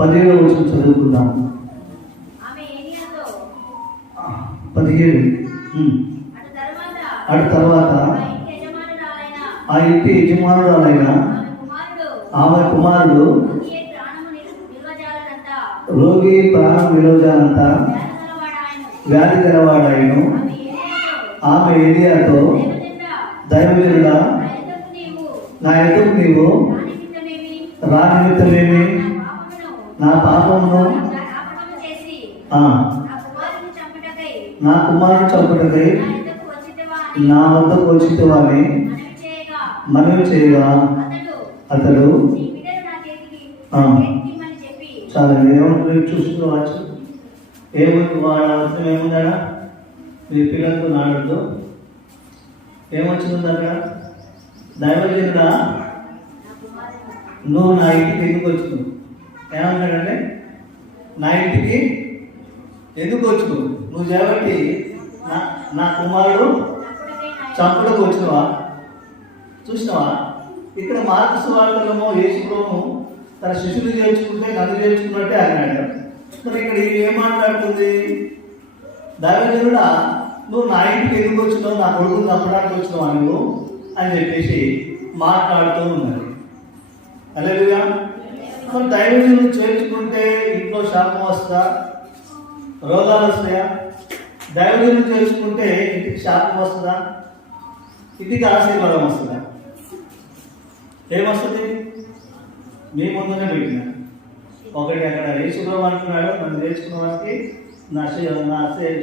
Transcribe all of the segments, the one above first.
17వ వచనం చదువుకుందాం. 17. అటు తర్వాత ఆ ఇంటి యజమానురాలైన ఆమె కుమారుడు రోగి ప్రాణం విలువజాలంతా వ్యాధి గలవాడాయను. ఆమె ఏలియాతో, దైవజనుడా, నా ఎదుగు నీవు రా నిమిత్తమేమి నా పాపమును నా కుమారుని చంపుటకై నా వద్దకు వచ్చితివని మనవి చేయగా అతడు చాలండి. ఏమంటారు చూసుకోవచ్చు? ఏముంది వాడు అవసరం ఏముందా? మీ పిల్లలతో నాడుతో ఏమొచ్చింది అక్కడ? దైవజనుడా, నువ్వు నా ఇంటికి ఎందుకు వచ్చినావు? ఏమంటాడంటే, నా ఇంటికి ఎందుకు వచ్చును? నువ్వు చేపట్టి నా కుమారుడు చంపుటకు వచ్చినవా? చూసినవా? ఇక్కడ మార్కు సువార్తలో యేసుప్రభువు తన శిష్యులు చేర్చుకుంటే నన్ను చేర్చుకున్నట్టే అన్నాడు. మరి ఇక్కడ ఏం మాట్లాడుతుంది? దైవజనుడా, నువ్వు నా ఇంటికి ఎందుకు వచ్చినావు? నా కొడుకుని చంపడానికి వచ్చినావా నువ్వు అని చెప్పేసి మాట్లాడుతూ ఉన్నది. హల్లెలూయా. మరి దైవజనుడు చేర్చుకుంటే ఇంట్లో శాపం వస్తా, రోగాలు వస్తాయా? దైవజనుడు చేర్చుకుంటే ఇంటికి శాపం వస్తుందా? ఇంటికి ఆశీర్వాదం వస్తుందా? ఏమొస్తుంది? మీ ముందునే పెట్టిన ఒకటి అక్కడ యేసుప్రభువు అంటున్నాడు, నన్ను నేర్చుకున్న వారికి నా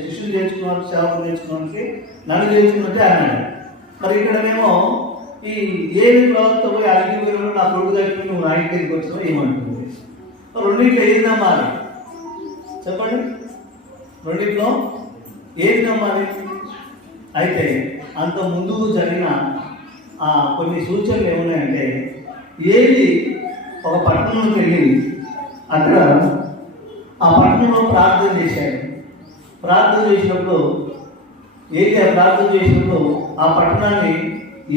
శిష్యులు చేర్చుకున్న వారికి, సేవకులు నేర్చుకున్న వారికి నన్ను చేర్చుకున్నట్టే అన్నాడు. మరి ఇక్కడనేమో ఈ ఏమి ప్రవక్త పోయి అడిగి నా కొడుకు దగ్గర నువ్వు నా ఇంటికి వచ్చినావు ఏమంటుంది? రెండింటిలో ఏది నమ్మాలి చెప్పండి? రెండింటిలో ఏది నమ్మాలి? అయితే అంత ముందుకు జరిగిన కొన్ని సూచనలు ఏమున్నాయంటే, ఏది ఒక పట్టణంలోకి వెళ్ళింది, అక్కడ ఆ పట్టణంలో ప్రార్థన చేశాడు. ప్రార్థన చేసినప్పుడు ఆ పట్టణాన్ని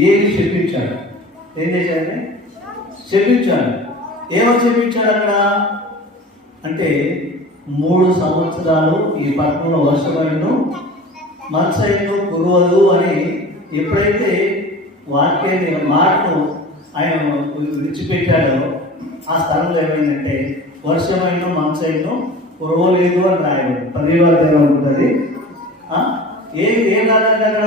ఏది చెప్పించాడు? ఏం చేశాడంటే చెప్పించాడు. ఏమని చెప్పించాడు అక్కడ అంటే, 3 సంవత్సరాలు ఈ పట్టణంలో వర్షమైనను మంచైను కురవదు అని ఎప్పుడైతే మాటను ఆయన విడిచిపెట్టాడో ఆ స్థలంలో ఏమైందంటే వర్షమైన మంచైను కురవలేదు అని రాయబడి 10వ అధ్యాయం ఉంటుంది. ఏం కాదంటే అక్కడ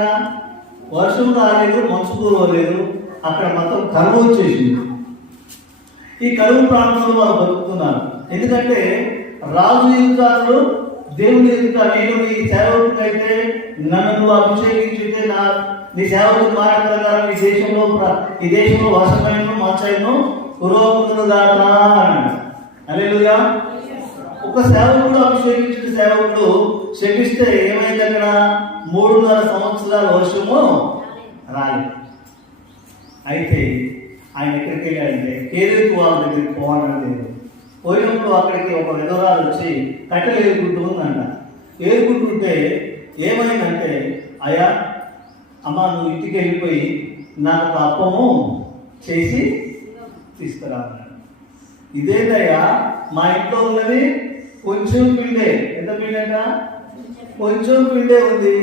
వర్షం రాలేదు, మంచు కురవలేదు, అక్కడ మొత్తం కరువు వచ్చేసింది. ఈ కరువు ప్రాంతంలో వాళ్ళు బతుకుతున్నారు. ఎందుకంటే రాజు ఎదుగుతారు, దేవుని ఎదుగుతారు. నేను నీ సేవకుడికైతే నన్ను నువ్వు అభిషేకించితే నీ సేవకుడు మాట ప్రకారం ఈ దేశంలో వర్షమైన మంచైను కురవకుండును గాక అన్నాడు. హల్లెలూయా. ఒక సేవకుడు అభిషేకించిన సేవకుడు శపిస్తే ఏమైంది? అక్కడ 3.5 సంవత్సరాల వర్షము రాలేదు. అయితే ఆయన ఎక్కడికి వెళ్ళాడంటే కేరేతు వాళ్ళ దగ్గరికి పోవాలని లేదు. పోయినప్పుడు అక్కడికి ఒక విధవరాలు వచ్చి కట్టెలు ఏరుకుంటూ ఉందంట. ఏరుకుంటుంటే ఏమైందంటే, అయ్యా అమ్మ నువ్వు ఇంటికి వెళ్ళిపోయి నాకు ఒక అప్పము చేసి తీసుకురా అన్నాడు. ఇదేదయ్యా, మా ఇంట్లో ఉన్నది కొంచెం పిండే. ఎంత పిండి అంట? కొంచెం పిండే ఉంది.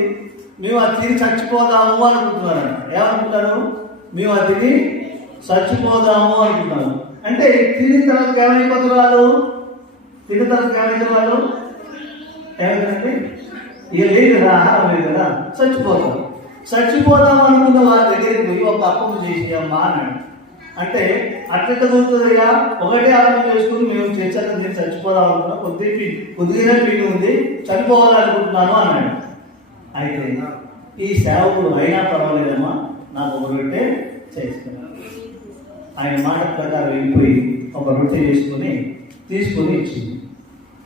మేము అది తిని చచ్చిపోదాము అనుకుంటున్నాను. ఏమనుకుంటాను? మేము అది తిని చచ్చిపోదాము అనుకుంటున్నాను. అంటే తిరిగిన తర్వాత ఏమైపోతారు వాళ్ళు? తిన్న తర్వాత ఏమైతే వాళ్ళు ఏమైందంటే ఇక లేదు కదా, ఆహారం లేదు కదా, చచ్చిపోదాం అనుకున్న వాళ్ళ దగ్గరికి పోయి ఒక అప్పం చేసి అమ్మా అన్నాడు. అంటే అట్లెట్ట దొరుకుతుందయ్యా? ఒకటే ఆరంభం చేసుకుని మేము చేసాక నేను చచ్చిపోదాం అనుకున్నా, కొద్దిగా పిండి ఉంది, చనిపోవాలనుకుంటున్నాను అన్నాడు. అయితే ఈ సేవకుడు అయినా పర్వాలేదమ్మా, నాకు ఒక రొట్టె చేసుకున్నాను. ఆయన మాట ప్రకారం వెళ్ళిపోయి ఒక రొట్టె తీసుకొని ఇచ్చింది.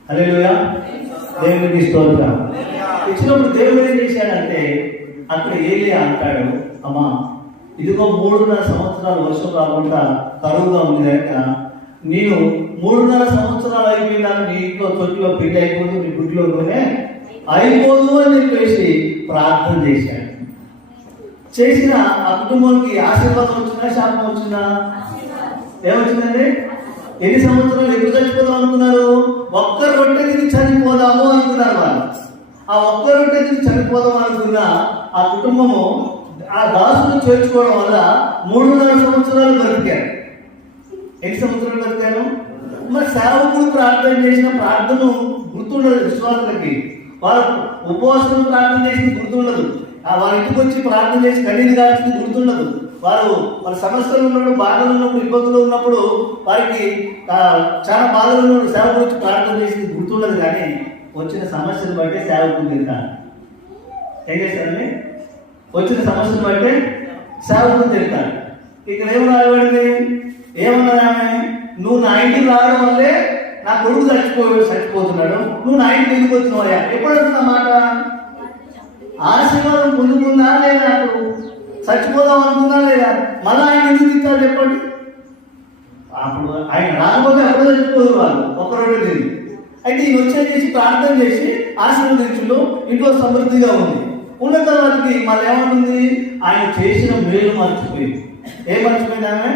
హల్లెలూయా. దేవునికి స్తోత్రం. ఇచ్చినప్పుడు దేవుడు ఏం చేశాడంటే, అక్కడ ఏలియా అంటాడు, అమ్మా ఇదిగో 3.5 సంవత్సరాలు వర్షం రాకుండా కరువుగా ఉంది కనుక నేను 3.5 సంవత్సరాలు అయిపోయినా నీ ఇంట్లో తొట్టిలో పిండి అయిపోదు, నీ గుడ్లోనే అయిపోదు అని చెప్పేసి ప్రార్థన చేశాడు. చేసిన ఆ కుటుంబానికి ఆశీర్వాదం వచ్చినా శాపం వచ్చినా? ఏమొచ్చిందండి? ఎన్ని సంవత్సరాలు ఎప్పుడు చచ్చిపోదాం అనుకున్నారు? ఒక్క రొట్టె తిని చనిపోదాము అనుకున్నారు వాళ్ళు. ఆ ఒక్క రొట్టె తిని చనిపోదాం అనుకున్న ఆ కుటుంబము ఆ దాసును చేర్చుకోవడం వల్ల 3.5 సంవత్సరాలు బ్రతికారు. ఎన్ని సంవత్సరాలు బ్రతికారు? మరి సేవకులు ప్రార్థన చేసిన ప్రార్థన గుర్తుండదు విశ్వాసులకి. వారు ఉపవాసం ప్రార్థన చేసి గుర్తుండదు. వాళ్ళ ఇంటికి వచ్చి ప్రార్థన చేసి కన్నీరు కాల్చింది గుర్తుండదు. వారు వాళ్ళ సమస్యలు ఉన్నప్పుడు, బాధలు ఉన్నప్పుడు, ఇబ్బందులు ఉన్నప్పుడు, వారికి చాలా బాధలు ఉన్నప్పుడు సేవకులు వచ్చి ప్రార్థన చేసింది గుర్తుండదు. కానీ వచ్చిన సమస్యను బట్టి సేవకులు తింటారు. ఏం చేస్తారండి? వచ్చిన సమస్యను బట్టి సేవకులు తింటారు. ఇక్కడ ఏం రాయబడింది? ఏమన్నది ఆమె? నువ్వు నా ఇంటికి రావడం వల్లే నా కొడుకు చచ్చిపోతున్నాడు, నువ్వు నా ఇంటికి ఎందుకు వచ్చినావా? ఎప్పుడు వస్తున్న మాట? ఆశీర్వాదం పొందుకుందా లేదా? చచ్చిపోదాం అనుకుందా లేదా? మళ్ళీ ఆయన ఎందుకు తింటారు చెప్పండి? అప్పుడు ఆయన రాకపోతే అప్పుడే చచ్చిపోదు వాళ్ళు ఒక్కరోజు తింది. అయితే ఈయన వచ్చేసి ప్రార్థన చేసి ఆశీర్వదించులో ఇంట్లో సమృద్ధిగా ఉంది. ఉన్న తర్వాతకి మళ్ళీ ఏమంటుంది? ఆయన చేసిన మేలు మర్చిపోయింది. ఏం మర్చిపోయింది ఆమె?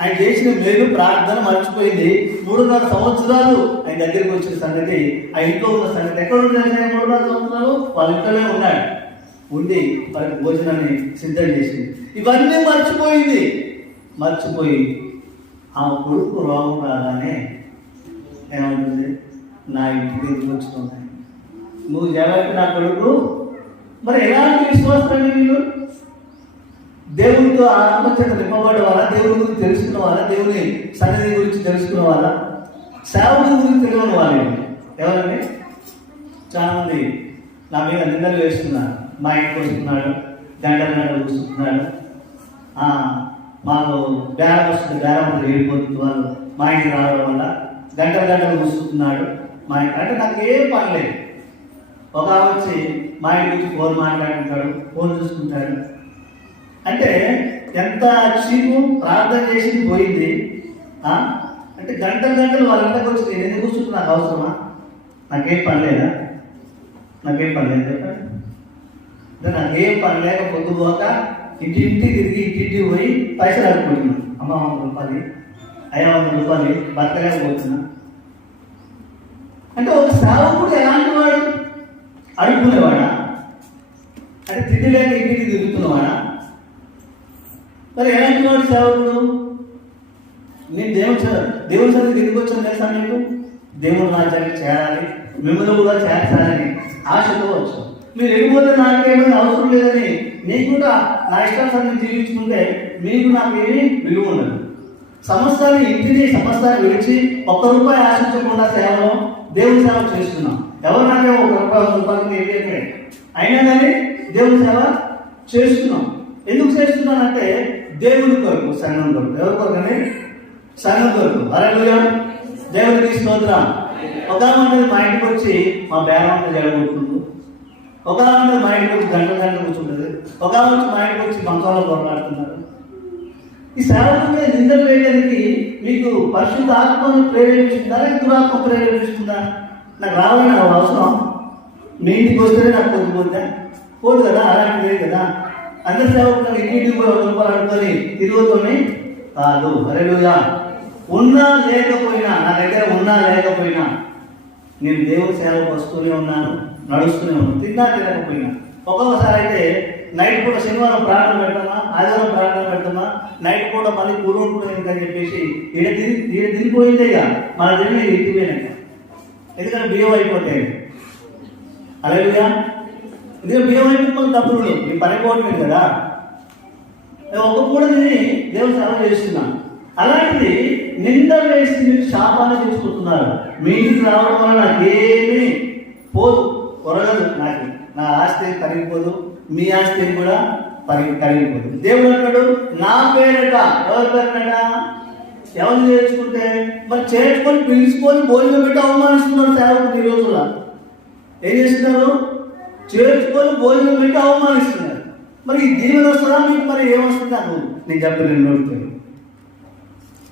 ఆయన చేసిన మేలు ప్రార్థన మర్చిపోయింది. 3.5 సంవత్సరాలు ఆయన దగ్గరికి వచ్చిన సంగతి, ఆ ఇంట్లో ఉన్న సంగతి. ఎక్కడ ఉన్నాడు? 3.5 సంవత్సరాలు వాళ్ళ ఇంట్లోనే ఉన్నాడు. ఉండి వారికి భోజనాన్ని సిద్ధం చేసింది. ఇవన్నీ మర్చిపోయి ఆ కొడుకు రోగం రాగానే ఏమంటుంది? నా ఇంటికి ఎందుకు వచ్చినావు? నువ్వు ఎవరికి నా కొడుకు? మరి ఎలాంటి విశ్వాసాన్ని వీళ్ళు? దేవునితో ఆత్మచేత నింపబడే వాళ్ళ, దేవుని గురించి తెలుసుకున్న వాళ్ళ, దేవుని సన్నిధి గురించి తెలుసుకున్న వాళ్ళ, సేవకుల గురించి తెలియని వాళ్ళు ఎవరండి? చాలా మంది నా మీద నిందలు వేస్తున్నారు. మా ఇంటికి వస్తున్నాడు, గంటలు కూర్చుంటున్నాడు, మాకు బేరం వస్తుంది, బేరం వెళ్ళిపోతుంది, వాళ్ళు మా ఇంటికి రావడం వల్ల గంటలు కూర్చుంటున్నాడు మా ఇంటి. అంటే నాకు ఏం పర్లేదు. ఒక వచ్చి మా ఇంటి గురించి ఫోన్ మాట్లాడుకుంటాడు, ఫోన్ చూసుకుంటాడు. అంటే ఎంత చీపు ప్రార్థన చేసి పోయింది. అంటే గంటలు వాళ్ళ ఇంటికి వచ్చి నేను ఎందుకు కూర్చుంటే నాకు అవసరమా? నాకేం పని లేదా? చెప్పండి. అంటే నాకేం పని లేక పొద్దుపోక ఇంటింటి తిరిగి ఇంటింటికి పోయి పైసలు అడుగుతున్నాను. అమ్మ 100 రూపాయలు, 500 రూపాయలు బతకలేకపోతున్నా. అంటే ఒక సేవకుడు ఎలాంటి వాడు? అడుగుకునేవాడా? అంటే తిండి లేక ఇంటికి తిరుగుతున్నవాడా? మరి ఎలాంటి వాడు సేవకుడు? నేను దేవుని సరికి తిరిగి వచ్చాను తెలుసా మీకు? దేవుని రాజ్యానికి చేరాలి, మిమ్మల్ని కూడా చేర్చాలని ఆశతో వచ్చాను. మీరు వెళ్ళిపోతే నాకేమైనా అవసరం లేదని మీకు కూడా నా ఇష్టాన్ని జీవించుకుంటే మీకు నాకేమీ విలువ ఉండదు. సమస్తాన్ని విడిచి 1 రూపాయి ఆశించకుండా సేవలో దేవుని సేవ చేస్తున్నాం. ఎవరు నాకే 1 రూపాయి 1 రూపాయలకి ఏదైతే అయినా కానీ దేవుని సేవ చేస్తున్నాం. ఎందుకు చేస్తున్నానంటే దేవుని కొరకు, సంఘం కొరకు. ఎవరి కొరకని? సంఘం కొరకు. హల్లెలూయా, దేవునికి స్తోత్రం. ఒక మంది మా ఇంటికి వచ్చి మా బేరం జరగబోతుంది, ఒక మంది మా ఇంటికి వచ్చి గంటలు కూర్చుంటుంది, ఒక మంది మా ఇంటికి వచ్చి బంకాల్లో పోరాడుతున్నారు. ఈ సేవకుల మీద నిందలు వేయడానికి మీకు పరిశుద్ధ ఆత్మను ప్రేరేపిస్తుందా, దురాత్మ ప్రేరేపిస్తుందా? నాకు రావాలని అవసరం. మీ ఇంటికి వస్తేనే నాకు పోదు కదా, అలాంటి లేదు కదా. అందరి సేవకులు ఇంటికి పోయి 100 రూపాయలు అనుకొని తిరుగుతోనే కాదు. హల్లెలూయా. ఉన్నా లేకపోయినా, నా దగ్గర ఉన్నా లేకపోయినా నేను దేవుని సేవకు వస్తూనే ఉన్నాను, నడుస్తూనే ఉన్నాను. తినకపోయినా ఒక్కొక్కసారి అయితే నైట్ పూట శనివారం ప్రార్థన పెడతామా, ఆదివారం ప్రార్థన పెడతామా, నైట్ పూట మళ్ళీ కూరుకుంటుంది అని చెప్పేసి ఈడ తిరిగిపోయిందే ఇక మన తిరిగి ఎత్తిపోయినాక. ఎందుకంటే బియ్యం అయిపోతాయి. హల్లెలూయా. ఎందుకంటే బియ్యం అయిపోతే మనకు డబ్బులు ఈ పని పోవట్లేదు కదా. ఒక పూట తిని దేవుని సేవ చేస్తున్నాను. అలాంటిది నింద వేసి మీరు శాపాన్ని తెచ్చుకుంటున్నారు. మీ ఇంటికి రావడం వల్ల నాకేమీ పోదు, కొరగదు. నా ఆస్తి కరిగిపోదు, మీ ఆస్తి కూడా కరిగిపోదు. దేవుడు అన్నాడు నా పేరట. ఎవరి పేరట? ఎవరు చేర్చుకుంటే మరి చేర్చుకొని పిలుచుకొని భోజనం పెట్టి అవమానిస్తున్నారు సేవకుడు. ఈ రోజుల్లో ఏం చేస్తున్నారు? చేర్చుకొని భోజనం పెట్టి అవమానిస్తున్నారు. మరి ఈ దీవెన వస్తుందా మీకు? మరి ఏమొస్తుంది? నేను చెప్పలేను నోటితో.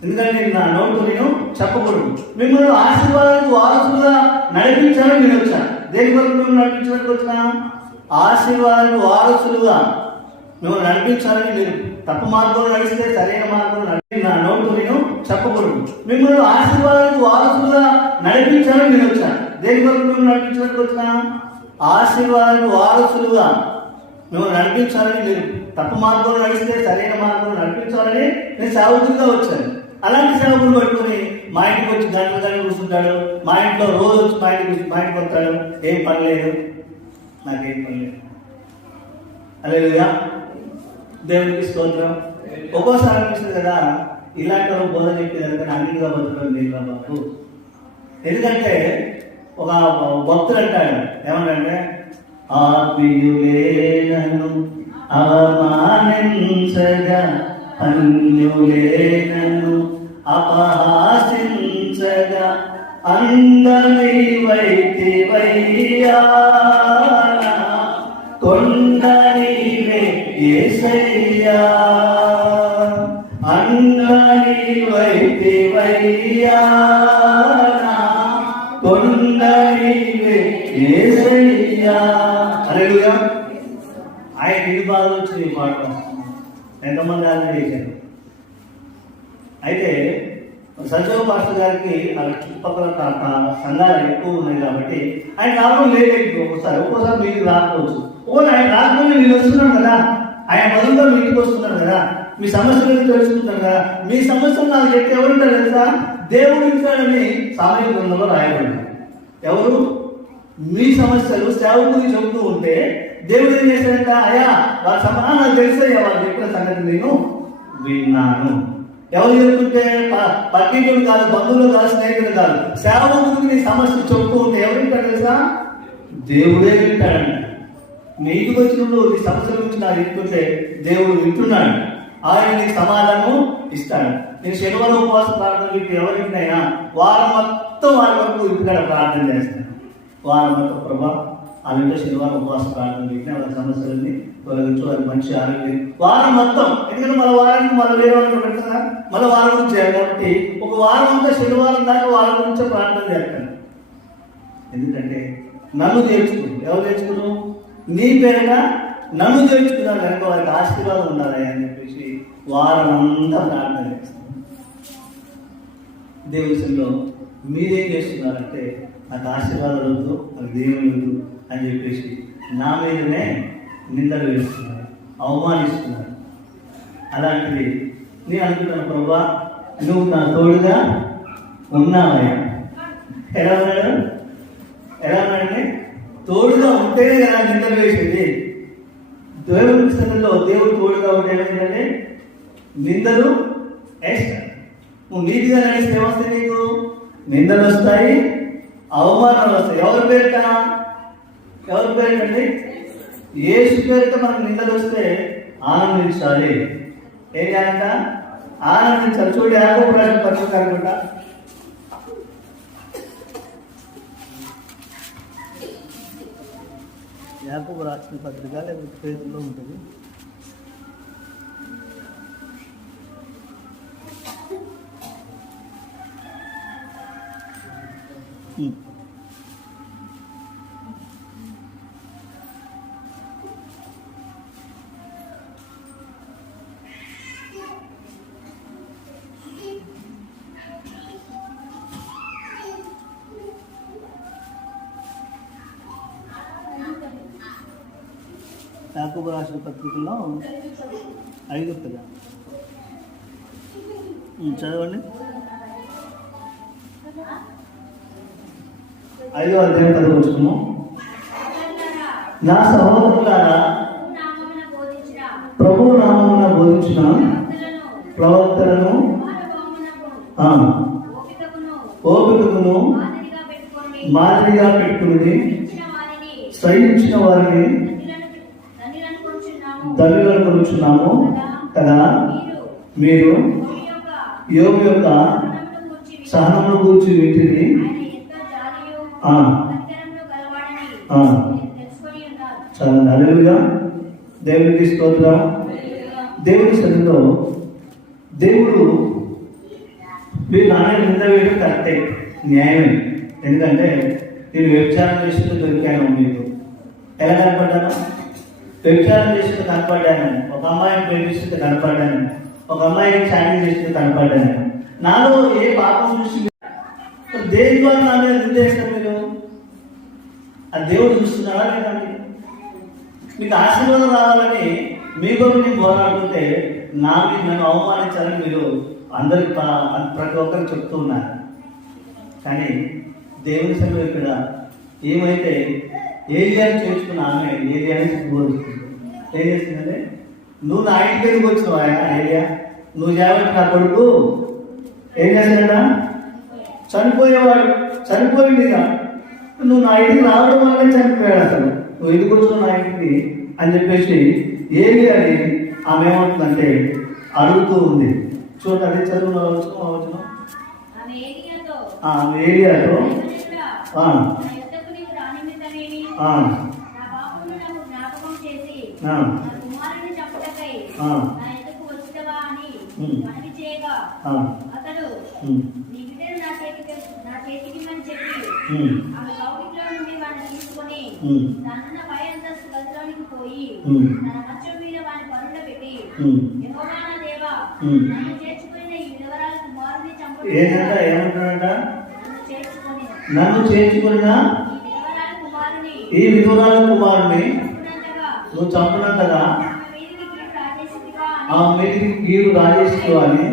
ఎందుకంటే నేను నా నోటితో నేను చెప్పకూడదు. మిమ్మల్ని ఆశీర్వాదానికి వారసులుగా నడిపించాలని నేను వచ్చాను. దేని వరకు మేము నడిపించడానికి వచ్చినా? ఆశీర్వాదానికి వారసులుగా మిమ్మల్ని నడిపించాలని మీరు తప్పు మార్గంలో నడిస్తే సరైన మార్గంలో నా నోటు నేను చెప్పకూడదు. మిమ్మల్ని ఆశీర్వాదానికి వారసులుగా నడిపించాలని నేను వచ్చాను. దేని వరకు మిమ్మల్ని నడిపించడానికి వచ్చినా? ఆశీర్వాదానికి వారసులుగా మిమ్మల్ని నడిపించాలని, మీరు తప్పు మార్గంలో నడిస్తే సరైన మార్గంలో నడిపించాలని నేను సేవకుడిగా వచ్చాను. అలాంటి సేవకులు పట్టుకొని మా ఇంటికి వచ్చి గంటలు కూర్చుంటాడు. మా ఇంట్లో రోజు వచ్చి మా ఇంటికి వస్తాడు. ఏం పని లేదు, నాకేం పని లేదు. హల్లెలూయా, దేవునికి స్తోత్రం. ఒక్కోసారి అనిపిస్తుంది కదా, ఇలాంటి బోధ చెప్పేదానికి అన్నిటిగా బతకడం లేదు బాబు. ఎందుకంటే ఒక భక్తులు అంటాడు, ఏమంటే ఆత్మీయులేనను అవమానించగా అన్యులేనను అపహాసించగా అందరి వైతివయ్యా కొండ నీవే యేసయ్యా అందరి వైతివయ్యా కొండ నీవే యేసయ్యా. హల్లెలూయా. ఆయన ఇన్ని బాధలు వచ్చి పాట ఎంతమంది ఆలోచన చేశారు. అయితే సంజీవ పాస్టర్ గారికి అలా చుట్టుపక్కల సంఘాలు ఎక్కువ ఉన్నాయి కాబట్టి ఆయన రావడం లేదు. ఒక్కోసారి మీకు రాకపోవచ్చు. ఆయన రాకపోతే మీరు వస్తున్నాను కదా, ఆయన బదులుగా మీ ఇంటికి వస్తున్నారు కదా, మీ సమస్యలను తెలుసుకుంటారు కదా. మీ సమస్యలు నాకు చెప్తే ఎవరుంటారు తెలుసా? దేవుడు ఇస్తాడని సామాజిక గ్రంథంలో రాయబడింది. ఎవరు? మీ సమస్యలు సేవకుడికి చెబుతూ ఉంటే దేవుడు ఏం చేశాడంట? అయ్యా వాళ్ళ సమాధానం తెలుసయ్యా, వాళ్ళు చెప్పిన సంగతి నేను విన్నాను. ఎవరు చెప్తుంటే పక్కింటుడు కాదు, బంధువులు కాదు, స్నేహితులు కాదు, సేవకుడికి నీ సమస్య చెబుతూ ఉంటే ఎవరు వింటాడు తెలుసా? దేవుడే వింటాడంట. మీ ఇంటికి వచ్చినప్పుడు నీ సమస్యల గురించి నాకు చెప్తుంటే దేవుడు వింటున్నాడు. ఆయన నీకు సమాధానం ఇస్తాడు. నేను శనివారం ఉపవాస ప్రార్థన పెట్టి ఎవరింటినైనా వారం మొత్తం వారి వరకు ఇంటికాడ ప్రార్థన చేస్తాను. వారం మొత్తం ప్రభా అలాంటి శనివారం ఉపవాస ప్రార్థన పెట్టిన వాళ్ళ సమస్యలన్నీ తొలగించు, అది మంచి ఆరోగ్యం వారం మొత్తం. ఎందుకంటే మన వారానికి మన వేరే వాళ్ళు పెడతారా, మన వారం గురించి చేయాలి కాబట్టి ఒక వారం అంతా శనివారం దాకా వాళ్ళ గురించే ప్రార్థన చేస్తాను. ఎందుకంటే నన్ను చేర్చుకుని ఎవరు చేర్చుకున్నావు? నీ పేరుగా నన్ను చేర్చుకున్నాను కనుక వారికి ఆశీర్వాదం ఉండాలి అని చెప్పేసి వారం అంతా ప్రార్థన చేస్తాను. దేవుడిలో మీరేం చేస్తున్నారంటే నాకు ఆశీర్వాదాలు వద్దు, నాకు దేవుని వద్దు అని చెప్పేసి నా మీదనే నిందలు వేస్తున్నారు, అవమానిస్తున్నారు. అలాంటిది నేను అనుకుంటాను, ప్రభా నువ్వు నా తోడుగా ఉన్నావయ్యా. ఎలా ఉన్నాడు? ఎలా ఉన్నాడండి? తోడుగా ఉంటేనే కదా నిందలు వేసేది. దేవుడి స్థితిలో దేవుడు తోడుగా ఉంటే ఏమైందంటే నిందలు వేస్తాడు. నువ్వు నీతిగా నడిస్తే వస్తాయి, నీకు నిందలు వస్తాయి, అవమానాలు వస్తాయి. ఎవరి పేరిట? ఎవరి పేరిటండి? యేసు పేరిట మనకు నిందలు వస్తే ఆనందించాలి. ఏం చేయాలంట? ఆనందించాలి. చూడండి, యాకోబు రాసిన పత్రిక అనుకుంటా, యాకోబు రాసిన పత్రిక లేకపోతే పేరులో ఉంటుంది. యాకోబు రాసిన పత్రికలో 5 చదవండి. 5వ అధ్యాయం 10వ వచనము. నా సహోదరులారా, ప్రభువు నామమున బోధించిన ప్రవక్తలను ఓపికను మాదిరిగా పెట్టుకుని సహించిన వారిని ధన్యులను కొలుచున్నాము కదా. మీరు యోబు యొక్క సహనమును గూర్చి వీటిని హల్లెలూయా. దేవునికి స్తోత్రం. దేవుని సన్నిధిలో దేవుడు మీరు నాణ్యం నింద వేయడం కరెక్టే, న్యాయమే. ఎందుకంటే నేను వ్యభిచారం చేస్తూ దొరికాను. మీకు ఎలా కనపడ్డాను? వ్యభిచారం చేసింది కనపడ్డాను, ఒక అమ్మాయిని ప్రేమిస్తుంది కనపడ్డాను, ఒక అమ్మాయిని చాటింగ్ చేసింది కనపడ్డాను. నాలో ఏ పాపం చూసి దేని ద్వారా నా మీద నిర్దేశం మీరు ఆ దేవుడు చూస్తున్నాడా లేదండి? మీకు ఆశీర్వాదం రావాలని మీ కొరకు నేను పోరాడుతుంటే నా మీద నన్ను అవమానించాలని మీరు అందరికి ప్రతి ఒక్కరికి చెప్తూ ఉన్నారు. కానీ దేవుని సమయం ఇక్కడ ఏమైతే ఏలియాని చేర్చుకున్న ఆమె ఏలియాని బోధిస్తుంది. ఏం చేస్తుందంటే, నువ్వు నా ఇంటికి ఎందుకు వచ్చినావు ఆయన ఏలియా, నువ్వు చేయబట్టి నా కొడుకు ఏం చేస్తాడ, చనిపోయేవాడు, చనిపోయింది. ఇక నువ్వు నా ఇంటికి రావడం వల్లనే చనిపోయాడు, అసలు నువ్వు ఎందుకు వచ్చినావు నా ఇంటికి అని చెప్పేసి ఏలియాని ఆమె ఏమవుతుందంటే అడుగుతూ ఉంది. చూడండి, అదే చదువు వచ్చిన ఏలియాతో అతడు నీ బిడ్డను నా చేతికిమ్మని చెప్పి ఆమె కౌగిట్లో నుండి వాడిని తీసుకొని తన పై అంతస్తు గదిలోనికి పోయి తన మంచం మీద వాడిని పరుండ పెట్టి, యెహోవా నా దేవా, నన్ను చేర్చుకున్న ఈ విధవరాల కుమారుని ఏమంటాడంట, నన్ను చేర్చుకున్న ఈ విధవరాల కుమారుని నువ్వు చంపినంతగా ఆ మీదికి గీడు రాజేస్తూ అని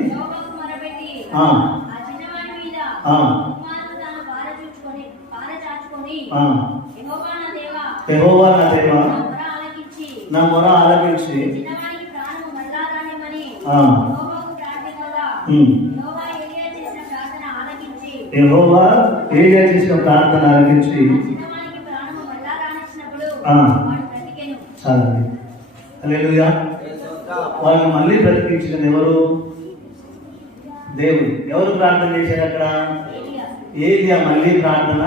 యెహోవా నా దేవా నా మొర ఆలకించి యెహోవా ఏలియా చేసిన ప్రార్థన ఆలకించి చాలండి. హల్లెలూయా. వాళ్ళని మళ్ళీ బ్రతికించిన ఎవరు? దేవుడు. ఎవరు ప్రార్థన చేశారు అక్కడ? ఏలియా మళ్ళీ ప్రార్థన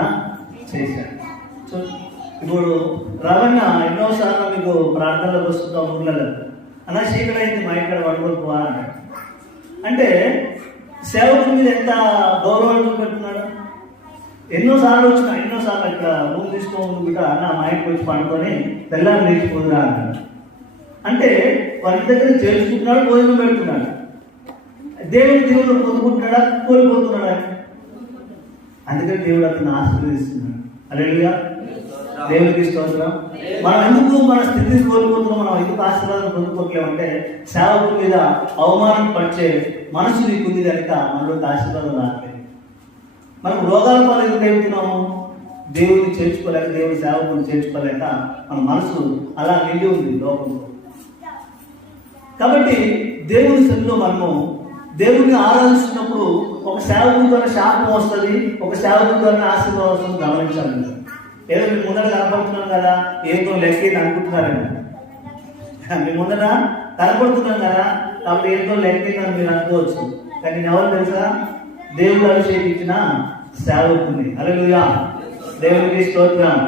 చేశాడు. ఇప్పుడు రవణ ఎన్నోసార్లు మీకు ప్రార్థనలకు వస్తుందా ఊళ్ళలో, అన్న చీకటైంది మా ఇక్కడ పడుకోకపోవా అన్నాడు. అంటే సేవకుల మీద ఎంత గౌరవం చూపెడుతున్నాడు. ఎన్నోసార్లు ఇక్కడ రూమ్ తీసుకోవాలి కూడా అన్న మా ఇంటికి వచ్చి పండుకొని తెల్లారి లేచిపోదురా అన్నాడు. అంటే వారి దగ్గర చేర్చుకుంటున్నాడు, భోజనం పెడుతున్నాడు. దేవుడు పొందుకుంటున్నాడా, కోల్పోతున్నాడా? అందుకని దేవుడు అతను ఆశీర్వదిస్తున్నాడు. హల్లెలూయా. దేవునికి స్తోత్రం. మనం ఎందుకు మన స్థితిని కోల్పోతున్నాం, మనం ఎందుకు ఆశీర్వాదం పొందుకోవట్లేమంటే సేవకుల మీద అవమానం పరిచే మనసు నీకు ఉంది కనుక మనలో ఆశీర్వాదం రావట్లేదు. మనం రోగాల పాలు ఎందుకు అయిపోతున్నాము? దేవుడిని చేర్చుకోలేక, దేవుడి సేవకుని చేర్చుకోలేక మన మనసు అలా నిండి ఉంది లోకంలో. కాబట్టి దేవుని సన్నిధిలో మనము దేవుడిని ఆరాధిస్తున్నప్పుడు ఒక సేవకుని ద్వారా శాపం వస్తుంది, ఒక సేవకుని ద్వారా ఆశీర్వాదం వస్తుంది. గమనించాలి. ఏదో మీ ముందర కనపడుతున్నాం కదా, ఏదో లెక్కేది అనుకుంటున్నారేమో. మీ ముందర కనపడుతున్నాం కదా కాబట్టి ఏదో లెక్కేదని మీరు అనుకోవచ్చు. కానీ నేను ఎవరు తెలుసా? దేవుడు అభిషేకించిన సేవకుని. హల్లెలూయా. దేవుడికి స్తోత్రం.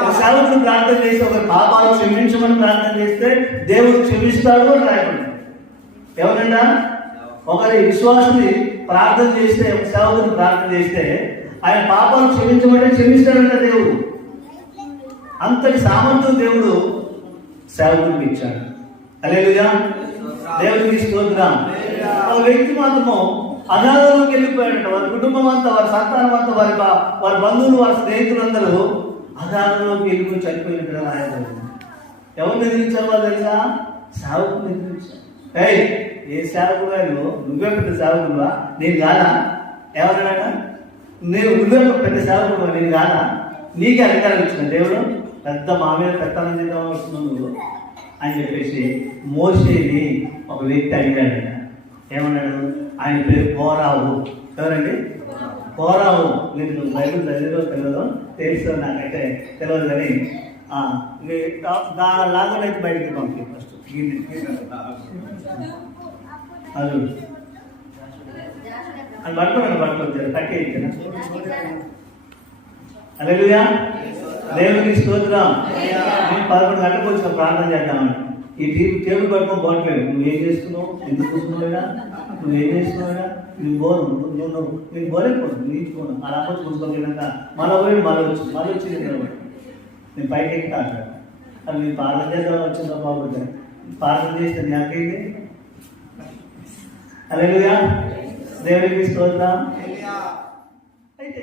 ఒక సేవకుని ప్రార్థన చేస్తే, ఒక పాపాలు క్షమించమని ప్రార్థన చేస్తే దేవుడు క్షమిస్తాడు అని రాయబడింది. ఎవరన్నా ఒకరి విశ్వాసుని ప్రార్థన చేస్తే, ఒక సేవకుని ప్రార్థన చేస్తే ఆయన పాపాలు క్షమించమంటే క్షమిస్తాడంట దేవుడు. అంతటి సామర్థ్యం దేవుడు సేవకునికి ఇచ్చాడు. హల్లెలూయా. దేవుడికి స్తోత్రం. ఒక వ్యక్తి మాత్రము అనాథలోకి వెళ్ళిపోయాడంట. వారి కుటుంబం అంతా, వారి సంతానం అంతా, వారి బంధువులు, వారి స్నేహితులందరూ అనాథలోకి వెళ్ళిపోయి చనిపోయినట్టు రాయబడింది. ఎవరు నిద్రించారు వాళ్ళు తెలుసా? సేవకులు నిద్రించారు. ఏ సేవకుడు నువ్వే పెద్ద సేవకుడువా, నేను కాదా? ఎవరన్నా నువ్వే పెద్ద సేవకుడువా, నేను కాదా? నీకే అధికారం ఇచ్చిన దేవుడు, పెద్ద మా మీద పెత్తనం చేద్దాం వస్తున్నావు నువ్వు అని చెప్పేసి మోషేని ఒక వ్యక్తి అడిగాడు. ఏమన్నాడు? ఆయన పేరు కోరావు. ఎవరండి? కోరావు. మీరు బైబిల్ చదివేదో తెలియదు, తెలుసు నాకైతే తెలియదు. కానీ లాగోలు అయితే బయటికి పంపి ఫస్ట్ అది అది పట్టుకోండి కట్టే. హల్లెలూయా. దేవునికి స్తోత్రం. నేను 11 గంటలకు వచ్చిన ప్రార్థన చేద్దామని ఈ టేబుల్ పట్టుకొని పోవట్లేదు. నువ్వేం చేస్తున్నావు, ఎందుకు కూర్చున్నావుడా, నువ్వేం చేస్తున్నావుడా, నువ్వు బోరు, నేను బోరేపోను, నీచుకోను. అలా వచ్చి కూర్చోలేక మళ్ళీ పోయి మళ్ళీ వచ్చి నిలబడి నేను పైకి ఎక్కుతా అంటాడు. అవి ప్రార్థన చేద్దాం వచ్చిందా బాగుంటాయి, ప్రార్థన చేస్తే నాకైంది. హల్లెలూయా, దేవునికి స్తోత్రం. అయితే